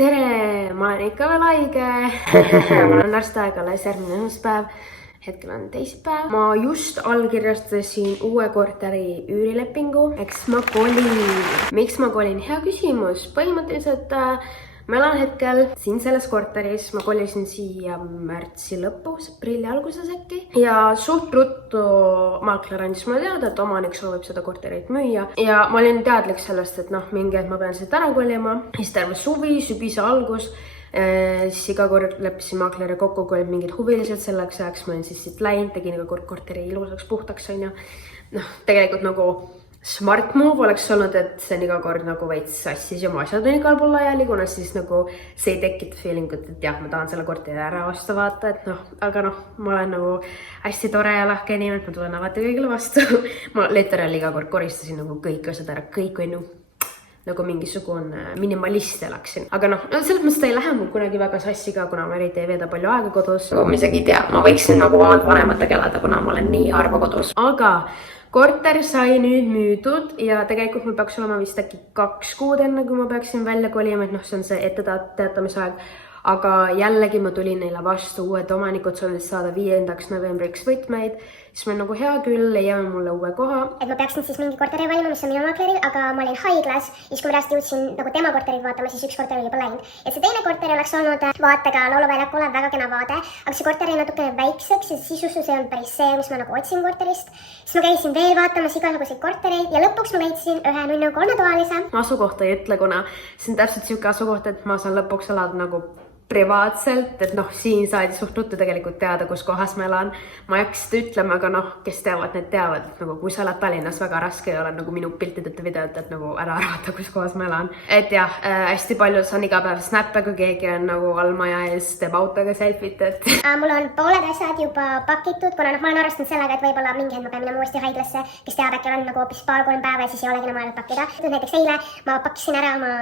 Tere, ma olen ikka veel haige. Mul on varsti aeg alles järgmine esmaspäev. Hetkel on teisipäev. Ma just allkirjastasin uue korteri üürilepingu. Eks ma kolin. Miks ma kolin? Hea küsimus. Põhimõtteliselt ma elan hetkel siin selles korteris. Ma kolisin siia märtsi lõpus, aprilli alguses äkki. Ja suht ruttu maakler andis mulle teada, et omanik soovib seda korterit müüa. Ja ma olin teadlik sellest, et mingi hetk ma pean siit ära kolima. Siis terve suvi, sügise algus. Siis iga kord leppisin maakleri kokku, kui olid mingid huvilised selleks ajaks. Ma olin siis siit läinud, tegin iga kord korteri ilusaks, puhtaks on ju. Tegelikult nagu smart move oleks olnud, et see on iga kord nagu veits sassis ja ma asjad on igal pool laiali, kuna siis nagu see ei tekita feelingut, et jah, ma tahan selle korteri ära vastu vaata, et aga ma olen nagu hästi tore ja lahke inimene, et ma tulen alati kõigile vastu. Ma literaali iga kord koristasin nagu kõik asjad ära, kõik on nagu mingisugune minimalist elaksin. Aga selles mõttes ta ei lähe mul kunagi väga sassi ka, kuna ma eriti ei veeda palju aega kodus. Ma isegi ei tea, ma võiksin nagu vanematega elada, kuna ma olen nii harva kodus. Aga korter sai nüüd müüdud ja tegelikult mul peaks olema vist äkki 2 kuud enne, kui ma peaksin välja kolima, et see on see etteteatamise aeg. Aga jällegi ma tulin neile vastu, uued omanikud soovisid saada 5. novembriks võtmeid. Siis ma nagu hea küll, leiame mulle uue koha. Et ma peaksin siis mingi korteri valima, mis on minu maakleril, aga ma olin haiglas. Ja siis kui ma reast jõudsin nagu tema korterit vaatama, siis üks korter oli juba läinud. Ja see teine korter oleks olnud vaatega lauluväljakule, väga kena vaade. Aga see korter oli natukene väikseks ja sisusus ei olnud päris see, mis ma nagu otsin korterist. Siis ma käisin veel vaatamas igasuguseid kortereid ja lõpuks ma leidsin ühe 3-toalise. Asukohta ei ütle, kuna see on täpselt siuke asukoht, et ma saan lõpuks elada nagu privaatselt, et siin saadi suht ruttu tegelikult teada, kus kohas ma elan. Ma ei hakka seda ütlema, aga kes teavad, need teavad, et nagu kui sa elad Tallinnas, väga raske ei ole nagu minu piltideta videot, et nagu ära arvata, kus kohas ma elan. Et jah, hästi palju saan iga päev snappe, kui keegi on nagu all maja ees, teeb autoga selfit, et mul on pooled asjad juba pakitud, kuna ma olen arvestanud sellega, et võib-olla mingi hetk ma pean minema uuesti haiglasse, kes teab, äkki olen nagu hoopis 2-3 päeva ja siis ei olegi enam aega pakkida. Näiteks eile ma pakkisin ära oma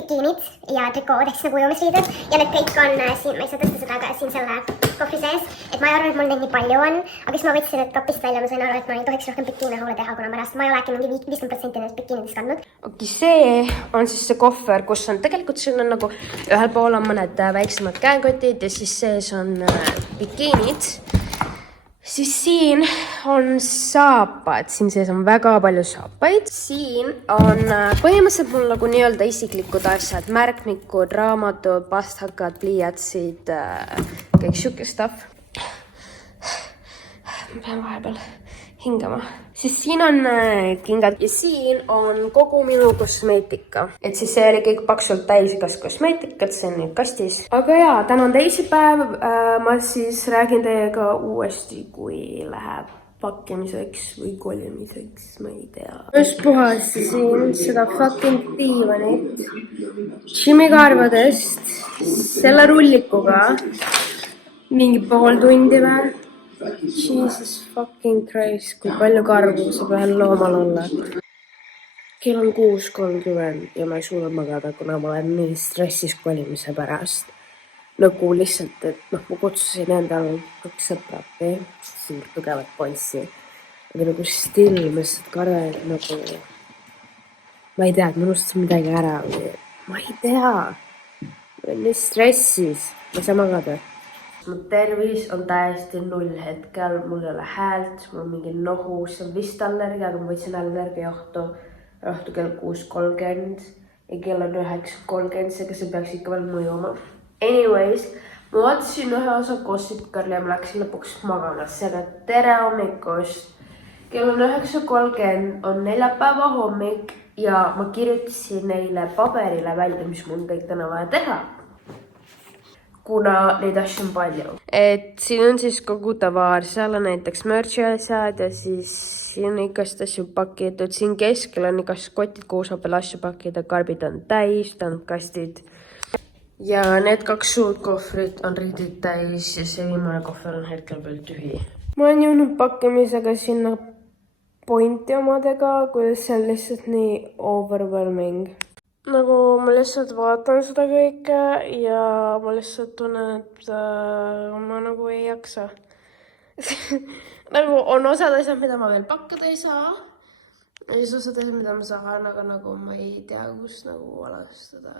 bikiinid ja trikood ehk nagu ujumisriided ja need kõik on siin, ma ei saa tõsta seda, aga siin selle kohvri sees, et ma ei arva, et mul neid nii palju on, aga siis ma võtsin need kapist välja, ma sain aru, et ma ei tohiks rohkem bikiine hoole teha, kuna pärast ma ei ole äkki mingi 50% nendest bikiinidest kandnud. Okei, see on siis see kohver, kus on tegelikult siin on nagu ühel pool on mõned väiksemad käekotid ja siis sees on bikiinid. Siis siin on saapad, siin sees on väga palju saapaid. Siin on põhimõtteliselt mul nagu nii-öelda isiklikud asjad, märkmikud, raamatud, pasthakad, pliiatsid, kõik siuke stuff. Ma pean vahepeal hingama. Siis siin on kingad ja siin on kogu minu kosmeetika. Et siis see oli kõik paksult täis igas kosmeetikat, see on nüüd kastis. Aga jaa, täna on teisipäev. Ma siis räägin teiega uuesti, kui läheb pakkimiseks või kolimiseks, ma ei tea. Just puhastasin seda fucking diivanit Jimmy karvadest selle rullikuga mingi pool tundi või. Jesus fucking Christ, kui palju karvu saab ühel loomal olla. Kell on 6:30 ja ma ei suuda magada, kuna ma olen nii stressis kolimise pärast. Nagu lihtsalt, et ma kutsusin endal 2 sõpra, suurt tugevat poissi. Aga nagu still, ma lihtsalt karven nagu, ma ei tea, et ma unustasin midagi ära. Ma ei tea, ma olen nii stressis, ma ei saa magada. Mu tervis on täiesti 0 hetkel, mul ei ole häält, mul on mingi nohu, see on vist allergia, aga ma võtsin allergiajohtu õhtu kell 6:30 ja kell on 9:30, seega see peaks ikka veel mõjuma. Anyways, ma vaatasin ühe osa Gossip Girli ja ma läksin lõpuks magama, seega tere hommikust. Kell on 9:30, on neljapäeva hommik ja ma kirjutasin neile paberile välja, mis mul kõik täna vaja teha. Kuna neid asju on palju. Et siin on siis kogu tavaar, seal on näiteks merch'i asjad ja siis siin on igast asju pakitud. Siin keskel on igast kotid, kuhu saab veel asju pakida, karbid on täis, kastid. Ja need 2 suurt kohvrit on riidid täis ja see viimane kohver on hetkel veel tühi. Ma olen jõudnud pakkimisega sinna pointi omadega, kuidas see on lihtsalt nii overwhelming. Nagu ma lihtsalt vaatan seda kõike ja ma lihtsalt tunnen, et ma nagu ei jaksa. Nagu on osad asjad, mida ma veel pakkida ei saa. ja siis osades, mida ma saan, aga nagu ma ei tea, kus nagu alustada.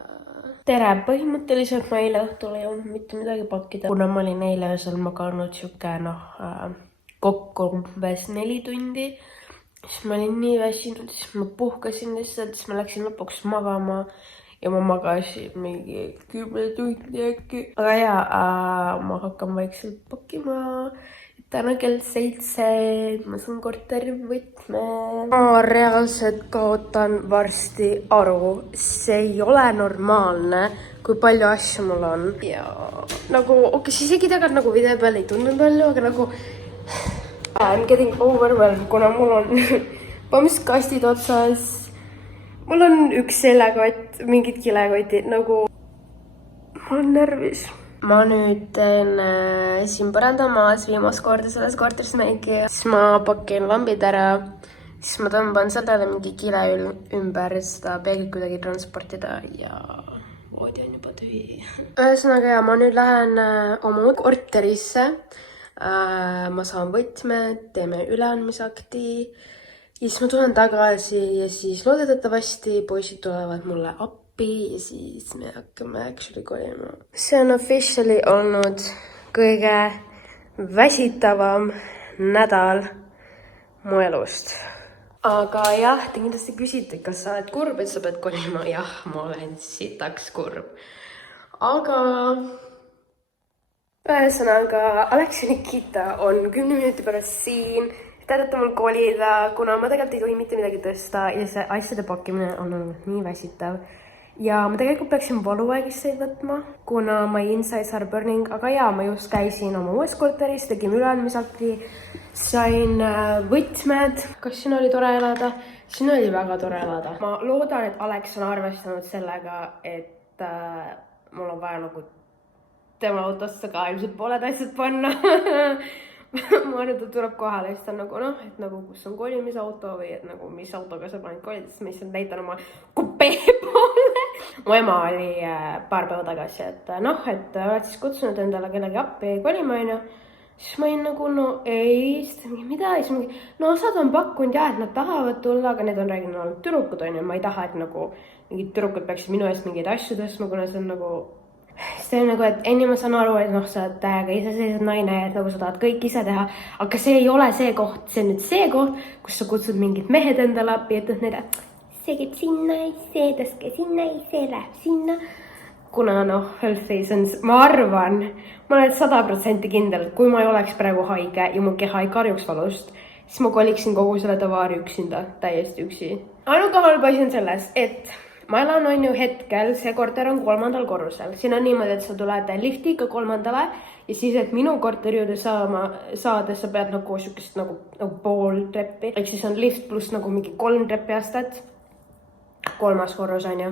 Tere, põhimõtteliselt ma eile õhtul ei olnud mitte midagi pakkida. Kuna ma olin eile öösel maganud siuke kokku umbes 4 tundi, siis ma olin nii väsinud, siis ma puhkasin lihtsalt, siis ma läksin lõpuks magama ja ma magasin mingi 10 tundi äkki. Aga jaa, ma hakkan vaikselt pakkima. Täna kell 7, ma saan korteri võtme. Ma reaalselt kaotan varsti aru. See ei ole normaalne, kui palju asju mul on. Ja nagu, siis isegi tegelikult nagu video peal ei tunnud palju, aga nagu I'm getting overwhelmed, kuna mul on pommis kastid otsas. Mul on üks seljakott, mingid kilekotid, nagu ma olen närvis. Ma nüüd teen siin põrandamaas viimast korda selles korteris mäiki. Siis ma pakin lambid ära. Siis ma tõmban sellele mingi kile ümber, et seda peeglit kuidagi transportida ja voodi on juba tühi. Ühesõnaga ja ma nüüd lähen oma korterisse. Ma saan võtmed, teeme üleandmisakti. Ja siis ma tulen tagasi ja siis loodetavasti poisid tulevad mulle appi. Ja siis me hakkame actually kolima. See on officially olnud kõige väsitavam nädal mu elust. Aga jah, te kindlasti küsite, kas sa oled kurb, et sa pead kolima? Jah, ma olen sitaks kurb. Aga ühesõnaga, Alex ja Nikita on 10 minuti pärast siin. Täidate mul kolida, kuna ma tegelikult ei tohi mitte midagi tõsta ja see asjade pakkimine on olnud nii väsitav. Ja ma tegelikult peaksin valuvägisteid võtma, kuna ma insides are burning, aga jaa, ma just käisin oma uues korteris, tegime üleandmisakti, sain võtmed. Kas siin oli tore elada? Siin oli väga tore elada. Ma loodan, et Alex on arvestanud sellega, et mul on vaja nagu tema autosse ka ilmselt pooled asjad panna. Ma arvan, et ta tuleb kohale, siis ta on nagu et nagu kus on kolimisauto või et nagu mis autoga sa panid kolida, siis ma lihtsalt näitan oma kupee poole. Mu ema oli paar päeva tagasi, et et oled siis kutsunud endale kellegi appi kolima, onju. Siis ma olin nagu, ei, mida? Siis mingi, osad on pakkunud ja, et nad tahavad tulla, aga need on rääginud olnud tüdrukud, onju. Ma ei taha, et nagu mingid tüdrukud peaksid minu eest mingeid asju tõstma, kuna see on nagu see on nagu, et enne ma saan aru, et sa oled täiega iseseisvad naine, et nagu sa tahad kõik ise teha, aga see ei ole see koht, see on nüüd see koht, kus sa kutsud mingid mehed endale appi, et neile, see käib sinna, see tõstke sinna, see läheb sinna. Kuna health reasons, ma arvan, ma olen 100% kindel, et kui ma ei oleks praegu haige ja mu keha ei karjuks valust, siis ma koliksin kogu selle tavaari üksinda, täiesti üksi. Ainuke halb asi on selles, et ma elan on ju hetkel, see korter on 3. korrusel. Siin on niimoodi, et sa tuled liftiga 3. ja siis, et minu korteri juurde saades sa pead nagu siukest nagu pool treppi. Ehk siis on lift pluss nagu mingi 3 trepiastet. 3. korrus on ju.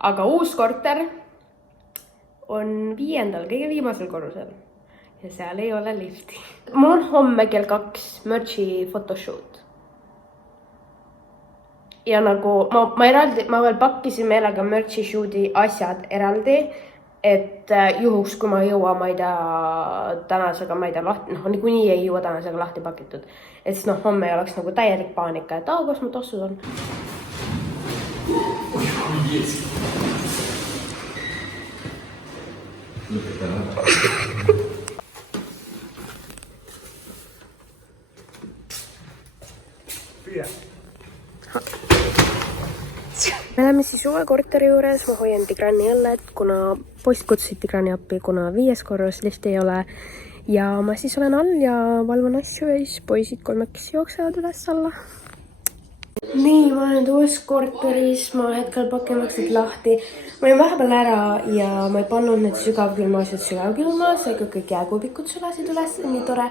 Aga uus korter on 5. kõige viimasel korrusel. Ja seal ei ole lifti. Mul on homme kell 2 merchi photoshoot. Ja nagu ma veel pakkisin meelega merchi shooti asjad eraldi, et juhuks, kui ma ei jõua, ma ei tea, tänasega, ma ei tea, niikuinii ei jõua tänasega lahti pakitud. Et siis homme ei oleks nagu täielik paanika, et kus mu tossud on. Me läheme siis uue korteri juures, ma hoian Tigrani õllet, kuna poiss kutsusid Tigrani appi, kuna 5. korrus lifti ei ole. Ja ma siis olen all ja valvan asju ja siis poisid 3 jooksevad üles alla. Nii, ma olen uues korteris, ma hetkel pakin maksed lahti. Ma olin vahepeal ära ja ma ei pannud need sügavkülmased sügavkülma, seega kõik jääkuubikud sulasid üles, nii tore.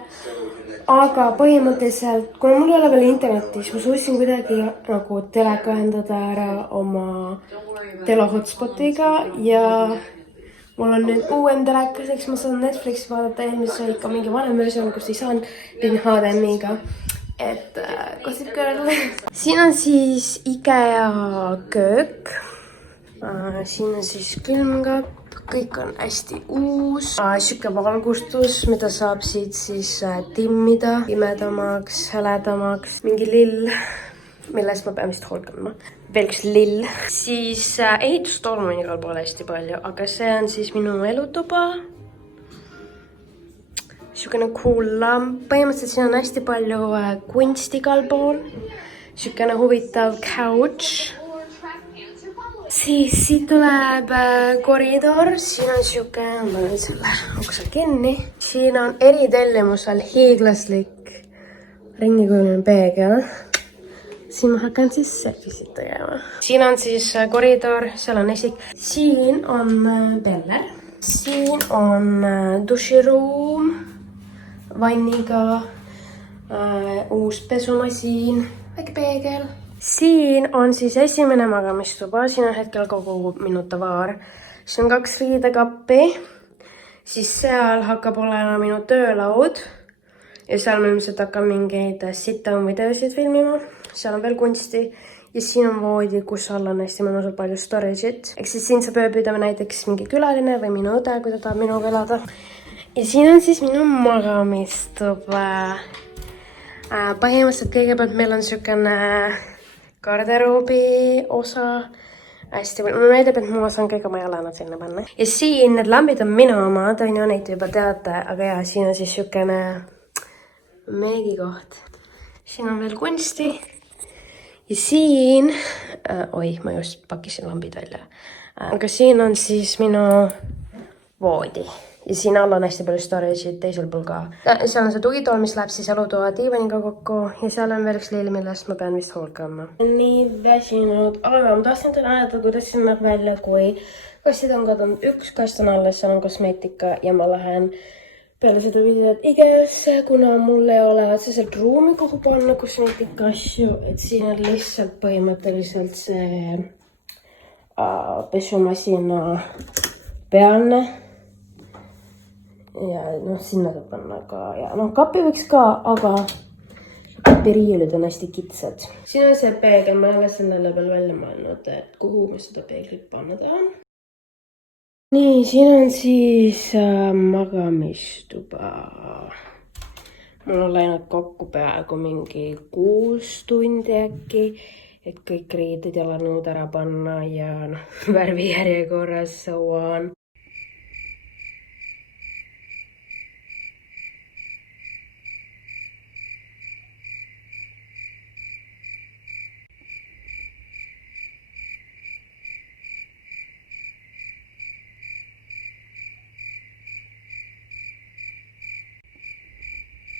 Aga põhimõtteliselt, kuna mul ei ole veel internetti, siis ma suutsin kuidagi nagu teleka ühendada ära oma telo hotspotiga ja mul on nüüd uuem telekas, eks ma saan Netflixi vaadata, eelmise oli ikka mingi vanem versioon, kus ei saanud HDMI-ga. Et Gossip Girl. Siin on siis IKEA köök. Siin on siis külmkapp. Kõik on hästi uus. Siuke valgustus, mida saab siit siis timmida pimedamaks, heledamaks. Mingi lill. millest ma pean vist hoolt kandma. Veel üks lill. Siis ehitustolmu on igal pool hästi palju, aga see on siis minu elutuba. Siukene cool lamp. Põhimõtteliselt siin on hästi palju kunsti igal pool. Siukene huvitav couch. Siis siit tuleb koridor. Siin on siuke, ma nüüd selle ukse kinni. Siin on eritellimusel hiiglaslik ringikujuline peegel. Siin ma hakkan siis selfisid tegema. Siin on siis koridor, seal on esik. Siin on peller. Siin on duširuum vanniga, uus pesumasiin, väike peegel. Siin on siis esimene magamistuba, siin on hetkel kogu minu tavaar. Siin on 2 riidekappi, siis seal hakkab olema minu töölaud ja seal ma ilmselt hakkan mingeid sit-down videosid filmima. Seal on veel kunsti ja siin on voodi, kus all on hästi mõnusalt palju storage'it. Ehk siis siin saab ööbida näiteks mingi külaline või minu õde, kui ta tahab minuga elada. Ja siin on siis minu magamistuba. Põhimõtteliselt kõigepealt meil on siukene garderoobi osa. Hästi palju. Mulle meeldib, et mu osa on kõige majalannad sinna panna. Ja siin need lambid on minu omad, on ju, neid juba teate. Aga jah, siin on siis siukene meegikoht. Siin on veel kunsti. Ja siin, ma just pakkisin lambid välja. Aga siin on siis minu voodi. Ja siin all on hästi palju storage'id teisel pool ka. Seal on see tugitool, mis läheb siis elutoa diivaniga kokku. Ja seal on veel üks lill, millest ma pean vist hoolt kandma. Nii väsinud, aga ma tahtsin teile näidata, kuidas see näeb välja, kui kastid on kadunud. Üks kast on alles, seal on kosmeetika ja ma lähen peale seda videot IKEA-sse, kuna mul ei ole otseselt ruumi, kuhu panna kosmeetika asju, et siin on lihtsalt põhimõtteliselt see pesumasina pealne. Ja noh, sinna saab panna ka ja noh, kapi võiks ka, aga kapiriiulid on hästi kitsad. Siin on see peegel, ma ei ole selle peal välja mõelnud, et kuhu ma seda peeglit panna tahan. Nii, siin on siis magamistuba. Mul on läinud kokku peaaegu mingi 6 tundi äkki, et kõik riided ja lanud ära panna ja noh, värvi järjekorras so on.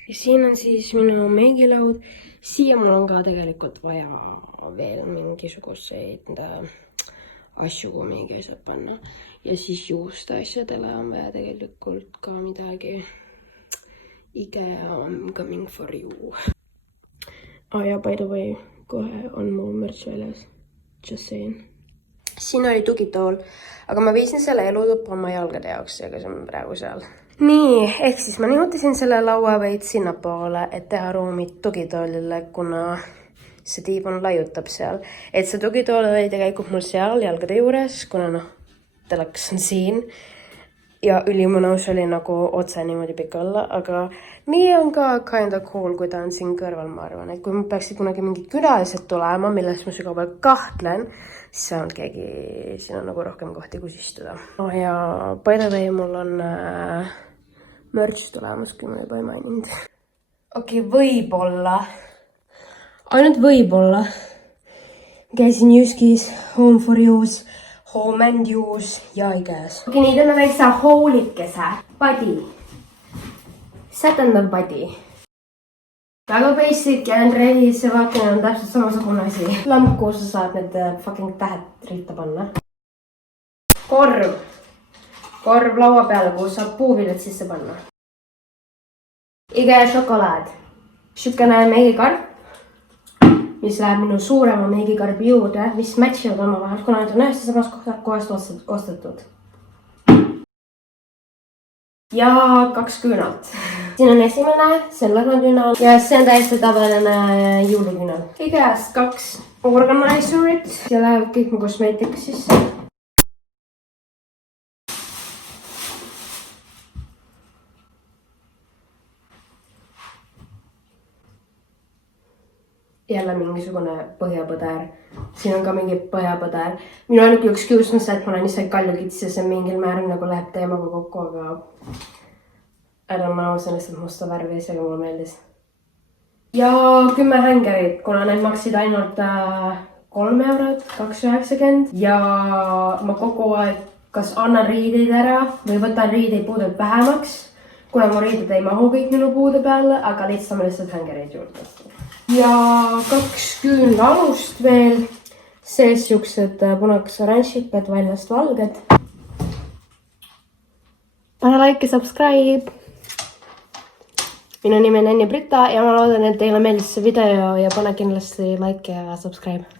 Ja siin on siis minu meigilaud. Siia mul on ka tegelikult vaja veel mingisuguseid asju, kui mingi asjad panna. Ja siis juuste asjadele on vaja tegelikult ka midagi. IKEA on coming for you. Ja by the way, kohe on mu merch väljas. Just saying. Siin oli tugitool, aga ma viisin selle elutuppa oma jalgade jaoks, aga see on praegu seal. Nii, ehk siis ma nihutasin selle laua veits sinnapoole, et teha ruumid tugitoolile, kuna see diivan laiutab seal. Et see tugitool oli tegelikult mul seal jalgade juures, kuna noh, telekas on siin. Ja ülimõnus oli nagu otse niimoodi pikk olla, aga nii on ka kind of cool, kui ta on siin kõrval, ma arvan. Et kui ma peaksid kunagi mingid külalised tulema, millest ma sügavalt kahtlen, siis on keegi, siin on nagu rohkem kohti, kus istuda. Ja by the way, mul on merch tulemas, kui ma juba ei maininud. Okei, võib-olla. Ainult võib-olla. Käisin Jyskis, Home for You's, Home and You's ja IKEAs. Okei, nii teeme väikse houlikese. Padi. Sätendav padi. Väga basic ja Andreise vaatine on täpselt samasugune asi. Lamp, kuhu sa saad need fucking tähed riita panna. Korv. Korv laua peale, kuhu saab puuviljad sisse panna. IKEA šokolaad. Siukene meigikarp, mis läheb minu suurema meigikarbi juurde, mis matchivad oma vahel, kuna need on ühest samas kohast ostetud. Ja 2 küünalt. Siin on esimene, see on lõhnaküünal ja see on täiesti tavaline jõuluküünal. IKEAst 2 organizerit ja läheb kõik mu kosmeetika sisse. jälle mingisugune põhjapõder. Siin on ka mingi põhjapõder. Minu ainuke üks kius on see, et ma olen ise kaljukits ja see mingil määral nagu läheb teemaga kokku, aga ma lausan lihtsalt musta värvi, isegi mulle meeldis. Ja 10 hängerit, kuna need maksid ainult 3 eurot, 2,90 ja ma kogu aeg kas annan riideid ära või võtan riideid puudelt vähemaks, kuna mu riided ei mahu kõik minu puude peale, aga lihtsalt hängereid juurde. Ja 2 küünlaalust veel, sees siuksed punaks-oranžikad, väljast valged. Pane like ja subscribe! Minu nimi on Anni Brita ja ma loodan, et teile meeldis see video ja pane kindlasti like ja subscribe.